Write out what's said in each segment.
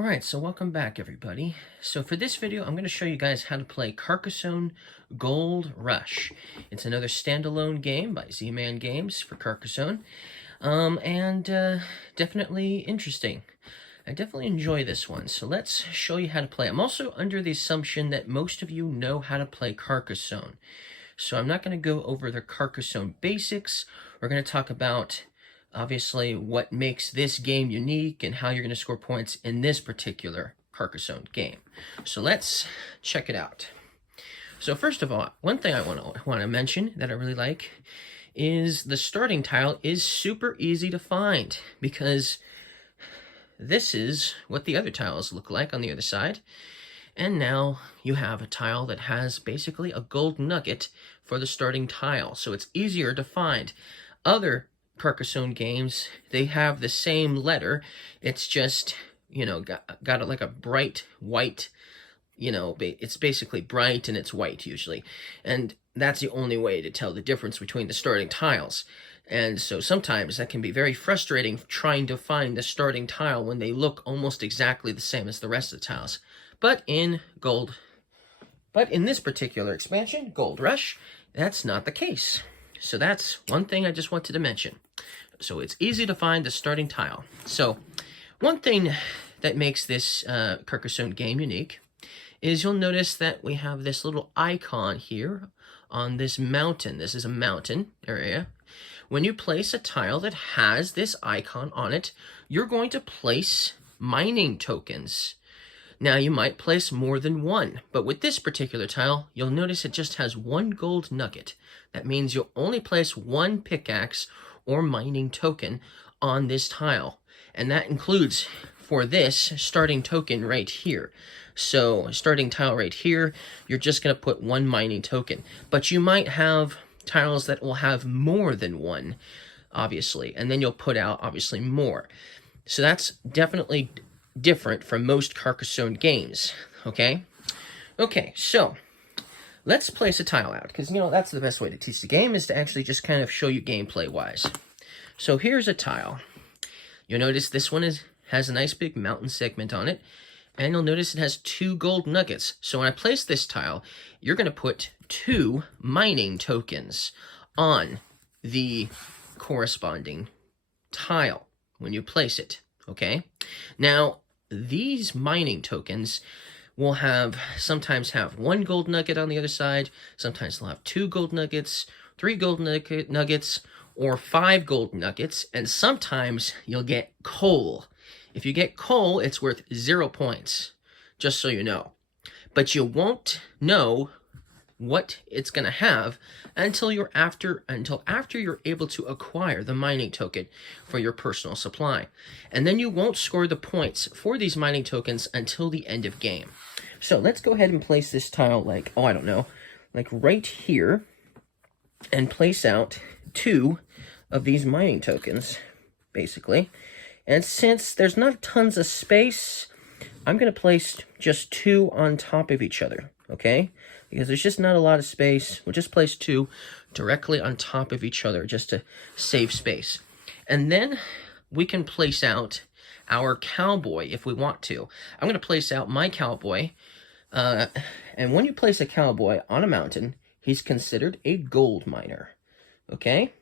Alright, so welcome back everybody. So for this video, I'm going to show you guys how to play Carcassonne Gold Rush. It's another standalone game by Z-Man Games for Carcassonne. Definitely interesting. I definitely enjoy this one, so let's show you how to play. I'm also under the assumption that most of you know how to play Carcassonne. So I'm not going to go over the Carcassonne basics. We're going to talk about obviously what makes this game unique and how you're going to score points in this particular Carcassonne game. So let's check it out. So first of all, one thing I want to mention that I really like is the starting tile is super easy to find, because this is what the other tiles look like on the other side. And now you have a tile that has basically a gold nugget for the starting tile, so it's easier to find. Other Carcassonne games, they have the same letter. It's just, you know, got like a bright white, you know, it's basically bright and it's white usually. And that's the only way to tell the difference between the starting tiles. And so sometimes that can be very frustrating trying to find the starting tile when they look almost exactly the same as the rest of the tiles. But in this particular expansion, Gold Rush, that's not the case. So that's one thing I just wanted to mention. So it's easy to find the starting tile. So one thing that makes this Carcassonne game unique is you'll notice that we have this little icon here on this mountain. This is a mountain area. When you place a tile that has this icon on it, you're going to place mining tokens. Now, you might place more than one, but with this particular tile, you'll notice it just has one gold nugget. That means you'll only place one pickaxe or mining token on this tile. And that includes, for this, starting token right here. So, starting tile right here, you're just going to put one mining token. But you might have tiles that will have more than one, obviously. And then you'll put out, obviously, more. So that's definitely different from most Carcassonne games, okay? Okay, so let's place a tile out, because, you know, that's the best way to teach the game, is to actually just kind of show you gameplay-wise. So here's a tile. You'll notice this one has a nice big mountain segment on it, and you'll notice it has 2 gold nuggets. So when I place this tile, you're going to put 2 mining tokens on the corresponding tile when you place it, okay? Now, these mining tokens will sometimes have 1 gold nugget on the other side, sometimes they'll have 2 gold nuggets, 3 gold nuggets, or 5 gold nuggets, and sometimes you'll get coal. If you get coal, it's worth 0 points, just so you know. But you won't know what it's going to have until after you're able to acquire the mining token for your personal supply. And then you won't score the points for these mining tokens until the end of game. So let's go ahead and place this tile like, oh, I don't know, like right here, and place out 2 of these mining tokens, basically. And since there's not tons of space, I'm going to place just 2 on top of each other, okay? Because there's just not a lot of space. We'll just place 2 directly on top of each other just to save space. And then we can place out our cowboy if we want to. I'm going to place out my cowboy. And when you place a cowboy on a mountain, he's considered a gold miner. Okay?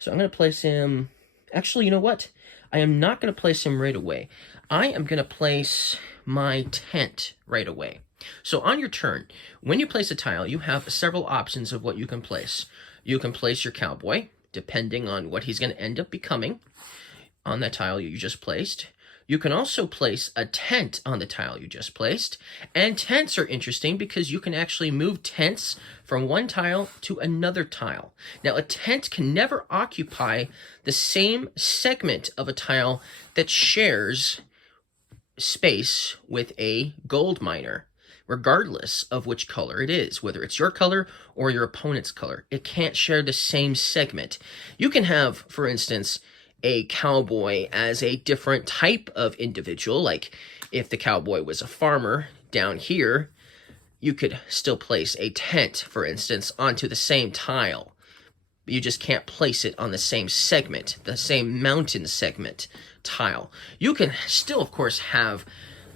So I'm going to place him... Actually, you know what? I am not going to place him right away. I am going to place my tent right away. So on your turn, when you place a tile, you have several options of what you can place. You can place your cowboy, depending on what he's going to end up becoming on that tile you just placed. You can also place a tent on the tile you just placed. And tents are interesting because you can actually move tents from one tile to another tile. Now, a tent can never occupy the same segment of a tile that shares space with a gold miner, regardless of which color it is, whether it's your color or your opponent's color. It can't share the same segment. You can have, for instance, a cowboy as a different type of individual. Like if the cowboy was a farmer down here, you could still place a tent, for instance, onto the same tile. You just can't place it on the same segment, the same mountain segment tile. You can still, of course, have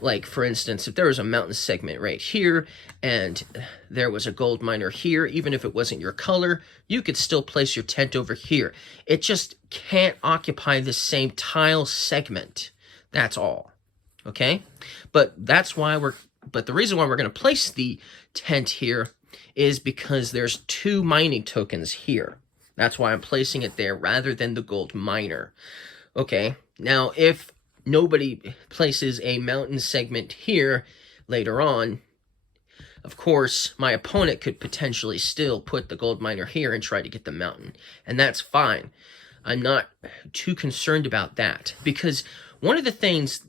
Like, for instance, if there was a mountain segment right here, and there was a gold miner here, even if it wasn't your color, you could still place your tent over here. It just can't occupy the same tile segment. That's all. Okay? But the reason why we're going to place the tent here is because there's 2 mining tokens here. That's why I'm placing it there rather than the gold miner. Okay? Now, if nobody places a mountain segment here later on, of course, my opponent could potentially still put the gold miner here and try to get the mountain. And that's fine. I'm not too concerned about that, because one of the things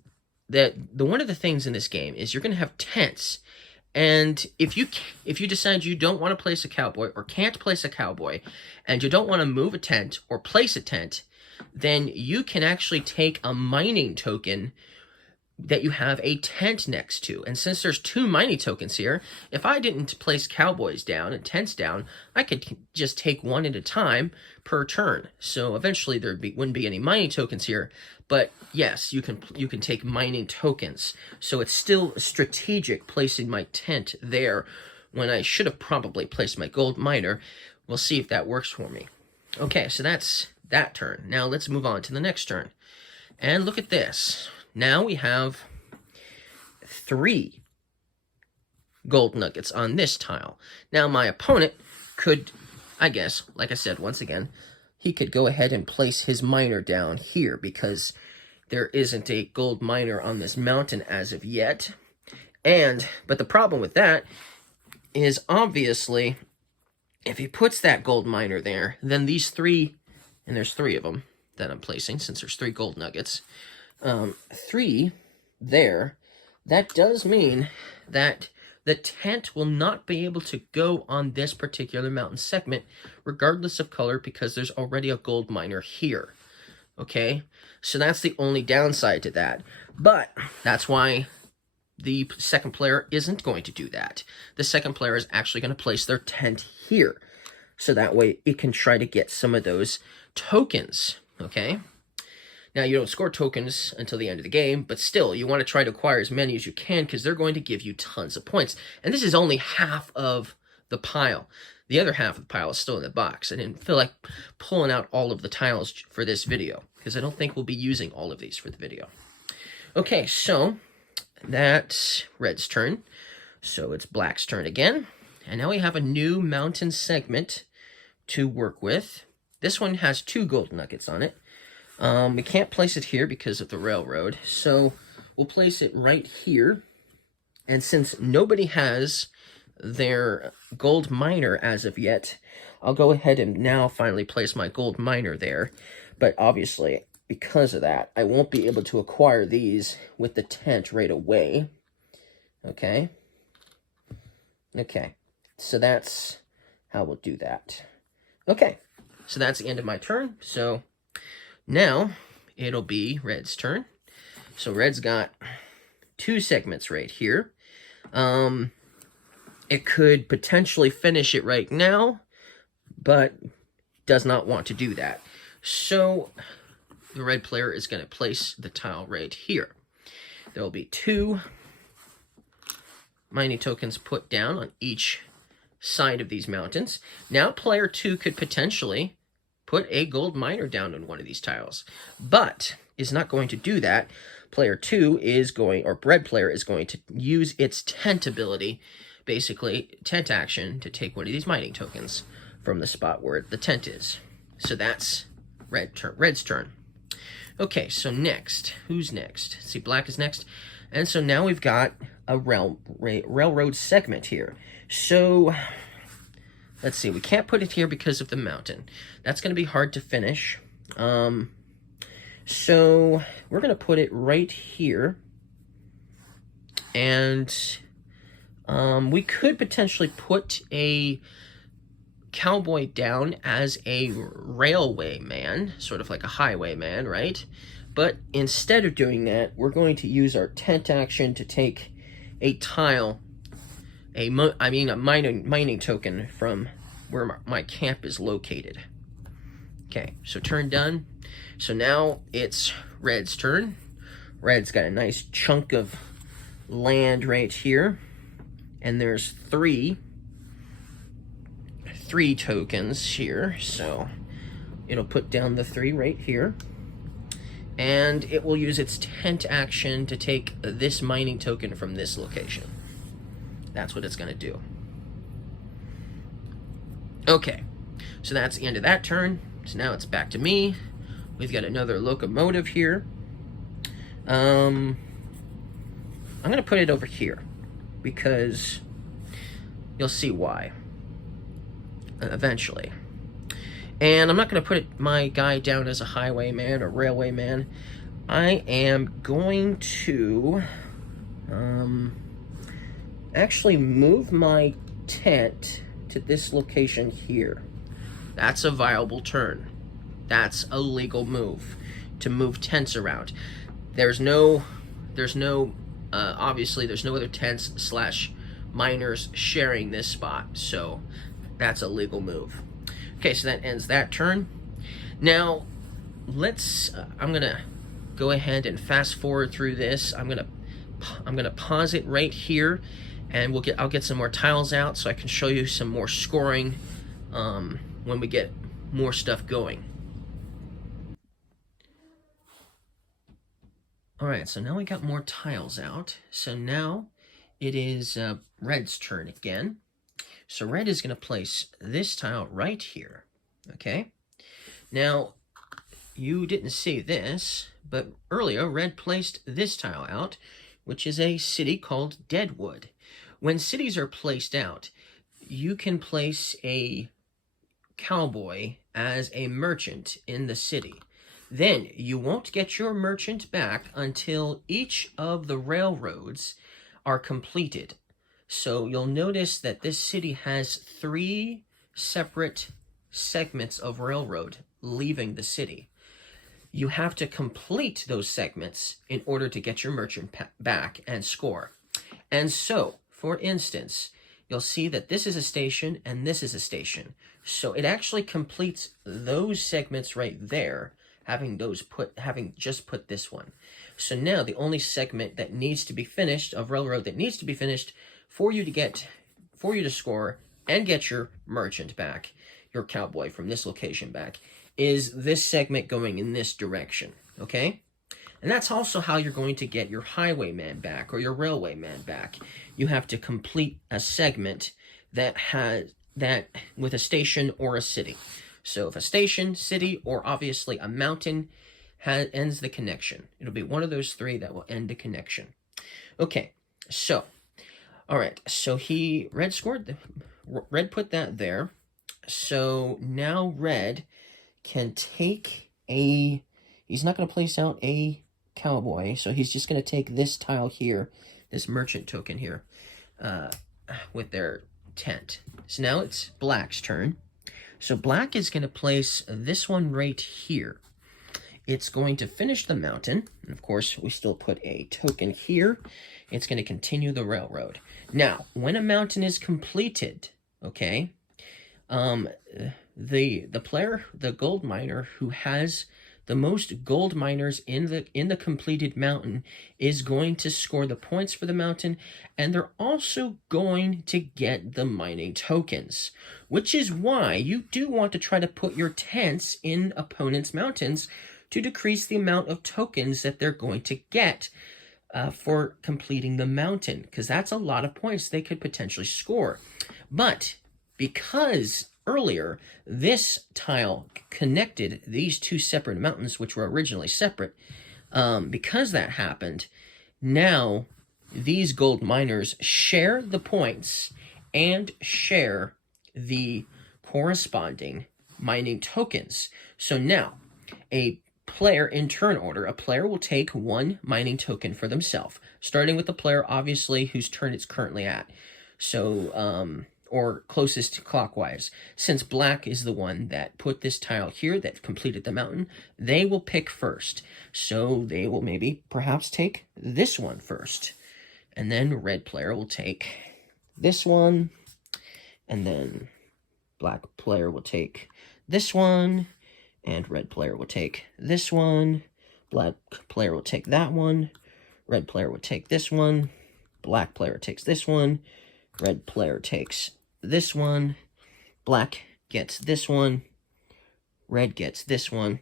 in this game is you're going to have tents. And if you decide you don't want to place a cowboy or can't place a cowboy, and you don't want to move a tent or place a tent, then you can actually take a mining token that you have a tent next to. And since there's 2 mining tokens here, if I didn't place cowboys down and tents down, I could just take one at a time per turn. So eventually wouldn't be any mining tokens here. But yes, you can take mining tokens. So it's still strategic placing my tent there when I should have probably placed my gold miner. We'll see if that works for me. Okay, so that's that turn. Now let's move on to the next turn. And look at this. Now we have 3 gold nuggets on this tile. Now my opponent could, I guess, like I said, once again, he could go ahead and place his miner down here because there isn't a gold miner on this mountain as of yet. But the problem with that is, obviously, if he puts that gold miner there, then these 3, and there's 3 of them that I'm placing since there's 3 gold nuggets, 3 there, that does mean that the tent will not be able to go on this particular mountain segment, regardless of color, because there's already a gold miner here. Okay? So that's the only downside to that. But that's why the second player isn't going to do that. The second player is actually going to place their tent here. So that way it can try to get some of those tokens. Okay? Now, you don't score tokens until the end of the game, but still, you want to try to acquire as many as you can because they're going to give you tons of points. And this is only half of the pile. The other half of the pile is still in the box. I didn't feel like pulling out all of the tiles for this video because I don't think we'll be using all of these for the video. Okay, so that's red's turn. So it's black's turn again. And now we have a new mountain segment to work with. This one has 2 gold nuggets on it. We can't place it here because of the railroad, so we'll place it right here. And since nobody has their gold miner as of yet, I'll go ahead and now finally place my gold miner there. But obviously, because of that, I won't be able to acquire these with the tent right away. Okay? Okay, so that's how we'll do that. Okay, so that's the end of my turn, so now, it'll be red's turn. So red's got 2 segments right here. It could potentially finish it right now, but does not want to do that. So, the red player is going to place the tile right here. There will be 2 mining tokens put down on each side of these mountains. Now, player 2 could potentially put a gold miner down on one of these tiles, but is not going to do that. Player 2 is going, or red player is going to use its tent ability, basically tent action, to take one of these mining tokens from the spot where the tent is. So that's red's turn. Okay, so next, who's next? See, black is next. And so now we've got a railroad segment here. So let's see, we can't put it here because of the mountain. That's going to be hard to finish. So we're going to put it right here. And we could potentially put a cowboy down as a railway man, sort of like a highwayman, right? But instead of doing that, we're going to use our tent action to take a tile, a mining token from where my camp is located. Okay, so turn done. So now it's red's turn. Red's got a nice chunk of land right here, and there's three tokens here, so it'll put down the 3 right here, and it will use its tent action to take this mining token from this location. That's what it's going to do. Okay, so that's the end of that turn. So now it's back to me. We've got another locomotive here. I'm going to put it over here because you'll see why eventually. And I'm not going to put my guy down as a highwayman or railwayman. I am going to actually move my tent to this location here. That's a viable turn. That's a legal move, to move tents around. Obviously there's no other tents / miners sharing this spot, so that's a legal move. Okay, so that ends that turn. Now, I'm gonna go ahead and fast forward through this. I'm gonna pause it right here, and I'll get some more tiles out so I can show you some more scoring when we get more stuff going. All right, so now we got more tiles out. So now it is Red's turn again. So Red is going to place this tile right here, okay? Now, you didn't see this, but earlier Red placed this tile out, which is a city called Deadwood. When cities are placed out, you can place a cowboy as a merchant in the city. Then you won't get your merchant back until each of the railroads are completed. So you'll notice that this city has 3 separate segments of railroad leaving the city. You have to complete those segments in order to get your merchant back and score. And so, for instance, you'll see that this is a station and this is a station. So it actually completes those segments right there, having just put this one. So now the only segment that needs to be finished, of railroad that needs to be finished for you to score and get your merchant back, your cowboy from this location back, is this segment going in this direction, okay? And that's also how you're going to get your highwayman back or your railwayman back. You have to complete a segment that with a station or a city. So if a station, city, or obviously a mountain ends the connection, it'll be one of those 3 that will end the connection. Okay, so, all right, so Red put that there. So now Red can take he's not going to place out a cowboy, so he's just going to take this tile here, this merchant token here, with their tent. So now it's Black's turn. So Black is going to place this one right here. It's going to finish the mountain. And of course, we still put a token here. It's going to continue the railroad. Now, when a mountain is completed, okay, the player, the gold miner who has the most gold miners in the completed mountain is going to score the points for the mountain, and they're also going to get the mining tokens, which is why you do want to try to put your tents in opponents' mountains to decrease the amount of tokens that they're going to get for completing the mountain, because that's a lot of points they could potentially score. But because earlier this tile connected these 2 separate mountains, which were originally separate, because that happened, now these gold miners share the points and share the corresponding mining tokens. So now a player, in turn order, a player will take 1 mining token for themselves, starting with the player obviously whose turn it's currently at. So or closest clockwise. Since Black is the one that put this tile here, that completed the mountain, they will pick first. So they will perhaps take this one first. And then Red player will take this one. And then Black player will take this one. And Red player will take this one. Black player will take that one. Red player will take this one. black player takes this one, red player takes this one, black gets this one, red gets this one,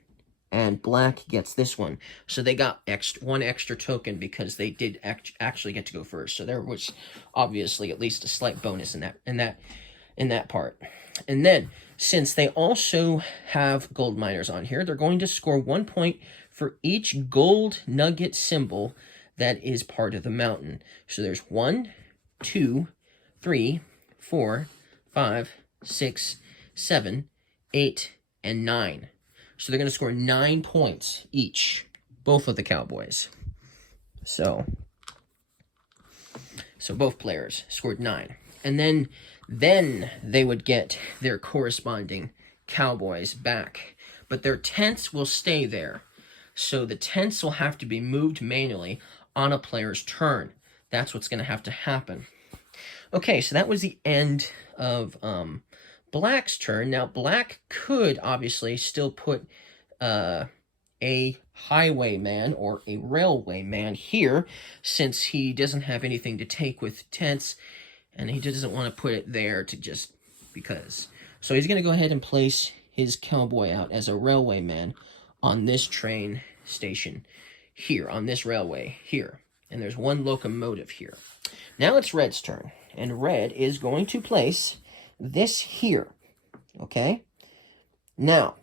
and black gets this one. So they got one extra token because they did actually get to go first. So there was obviously at least a slight bonus in that part. And then, since they also have gold miners on here, they're going to score 1 point for each gold nugget symbol that is part of the mountain. So there's 1, 2, 3, 4, 5, 6, 7, 8, and 9. So they're going to score 9 points each, both of the Cowboys. So both players scored 9. And then they would get their corresponding Cowboys back. But their tents will stay there. So the tents will have to be moved manually on a player's turn. That's what's going to have to happen. Okay, so that was the end of Black's turn. Now, Black could obviously still put a highwayman or a railwayman here, since he doesn't have anything to take with tents, and he doesn't want to put it there to just because. So he's going to go ahead and place his cowboy out as a railwayman on this train station here, on this railway here. And there's one locomotive here. Now it's Red's turn, and Red is going to place this here, okay? Now,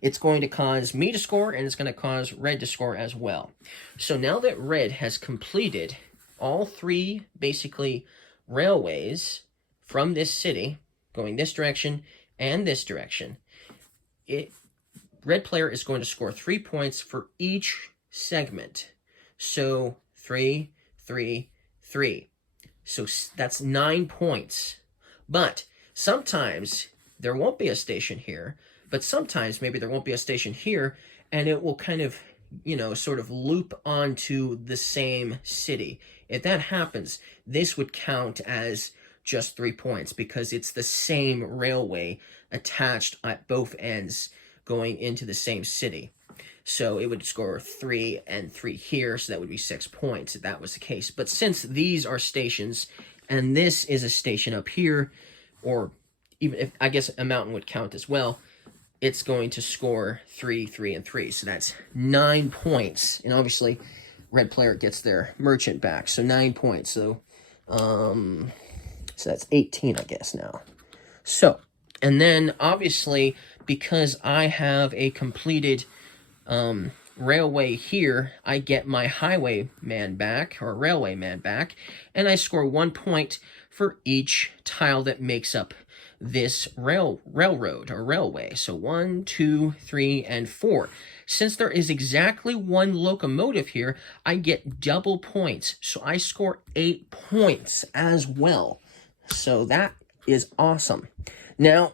it's going to cause me to score, and it's going to cause Red to score as well. So now that Red has completed all 3, basically, railways from this city, going this direction and this direction, Red player is going to score 3 points for each segment. So 3, 3, 3. So that's 9 points. But sometimes there won't be a station here, but sometimes maybe there won't be a station here, and it will kind of, sort of loop onto the same city. If that happens, this would count as just 3 points because it's the same railway attached at both ends going into the same city. So it would score 3 and 3 here, so that would be 6 points if that was the case. But since these are stations, and this is a station up here, or even if, I guess a mountain would count as well, it's going to score 3, 3, and 3. So that's 9 points. And obviously, Red player gets their merchant back. So 9 points. So that's 18, I guess, now. So, and then obviously, because I have a completed railway here, I get my highwayman back, or railwayman back, and I score 1 point for each tile that makes up this railroad or railway. So 1, 2, 3, and 4. Since there is exactly 1 locomotive here, I get double points. So I score 8 points as well. So that is awesome. Now,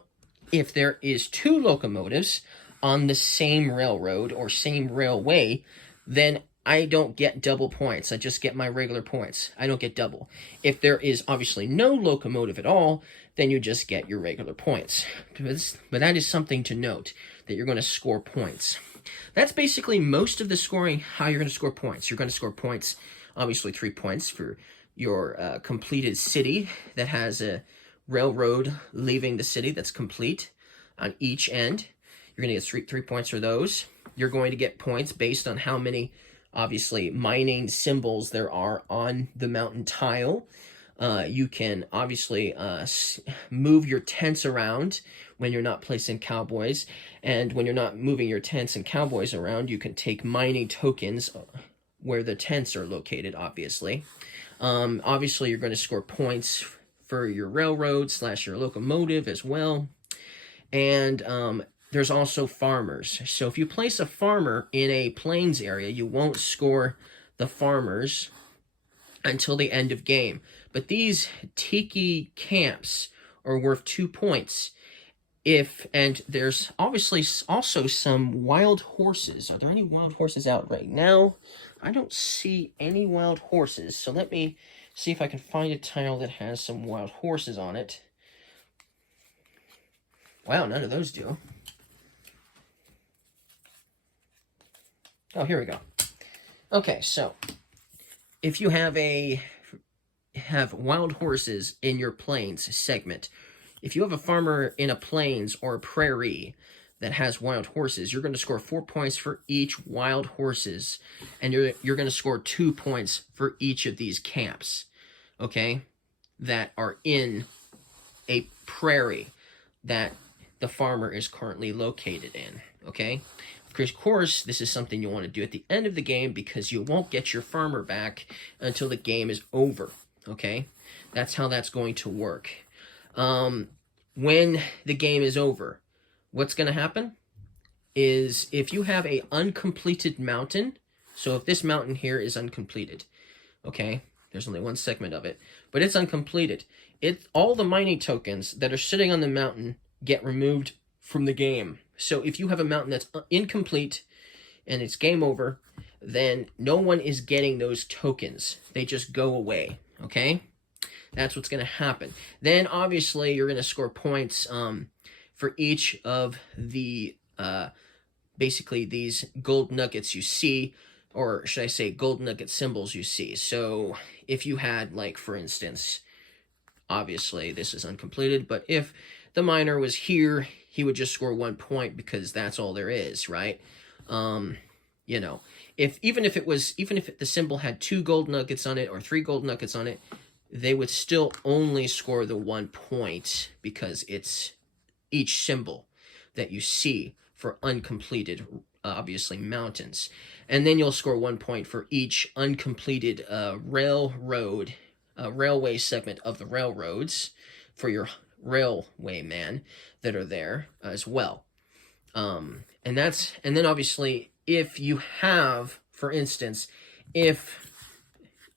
if there is 2 locomotives on the same railroad or same railway, then I don't get double points. I just get my regular points. I don't get double. If there is obviously no locomotive at all, then you just get your regular points. But that is something to note, that you're going to score points. That's basically most of the scoring, how you're going to score points. You're going to score points, obviously 3 points for your completed city that has a railroad leaving the city that's complete on each end. You're going to get 3 points for those. You're going to get points based on how many, obviously, mining symbols there are on the mountain tile. You can obviously move your tents around when you're not placing cowboys. And when you're not moving your tents and cowboys around, you can take mining tokens where the tents are located, obviously. Obviously, you're going to score points for your railroad / your locomotive as well. And there's also farmers. So if you place a farmer in a plains area, you won't score the farmers until the end of game. But these tiki camps are worth 2 points. And there's obviously also some wild horses. Are there any wild horses out right now? I don't see any wild horses. So let me see if I can find a tile that has some wild horses on it. Wow, none of those do. Oh, here we go. Okay, so if you have a have wild horses in your plains segment, if you have a farmer in a plains or a prairie that has wild horses, you're going to score 4 points for each wild horses, and you're going to score 2 points for each of these camps, okay, that are in a prairie that the farmer is currently located in, okay? Of course, this is something you want to do at the end of the game because you won't get your farmer back until the game is over, okay? That's how that's going to work. When the game is over, what's going to happen is if you have a uncompleted mountain, so if this mountain here is uncompleted, okay, there's only one segment of it, but it's uncompleted, all the mining tokens that are sitting on the mountain get removed from the game. So if you have a mountain that's incomplete and it's game over, then no one is getting those tokens. They just go away, okay? That's what's going to happen. Then, obviously, you're going to score points for each of the, basically, these gold nuggets you see, or should I say gold nugget symbols you see. So, if you had, like, for instance, obviously, this is uncompleted, but if the miner was here, he would just score 1 point because that's all there is, right? You know, even if the symbol had 2 gold nuggets on it or 3 gold nuggets on it, they would still only score the 1 point because it's each symbol that you see for uncompleted, obviously, mountains. And then you'll score 1 point for each uncompleted railway segment of the railroads for your railway man that are there as well. And then obviously, if you have, for instance, if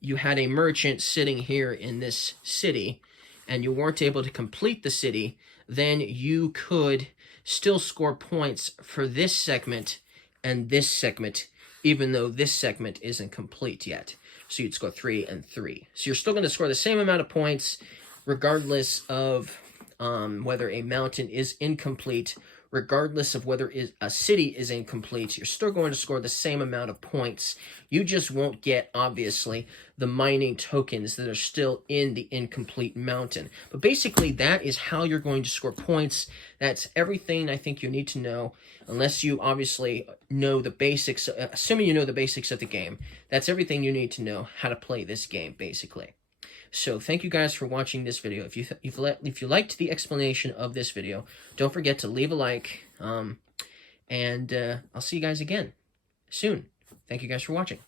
you had a merchant sitting here in this city and you weren't able to complete the city, then you could still score points for this segment and this segment, even though this segment isn't complete yet. So you'd score 3 and 3. So you're still going to score the same amount of points regardless of whether a mountain is incomplete, regardless of whether a city is incomplete. You're still going to score the same amount of points. You just won't get, obviously, the mining tokens that are still in the incomplete mountain. But basically, that is how you're going to score points. That's everything I think you need to know, unless you obviously know the basics. Assuming you know the basics of the game, that's everything you need to know how to play this game, basically. So thank you guys for watching this video. If you liked the explanation of this video, don't forget to leave a like, and I'll see you guys again soon. Thank you guys for watching.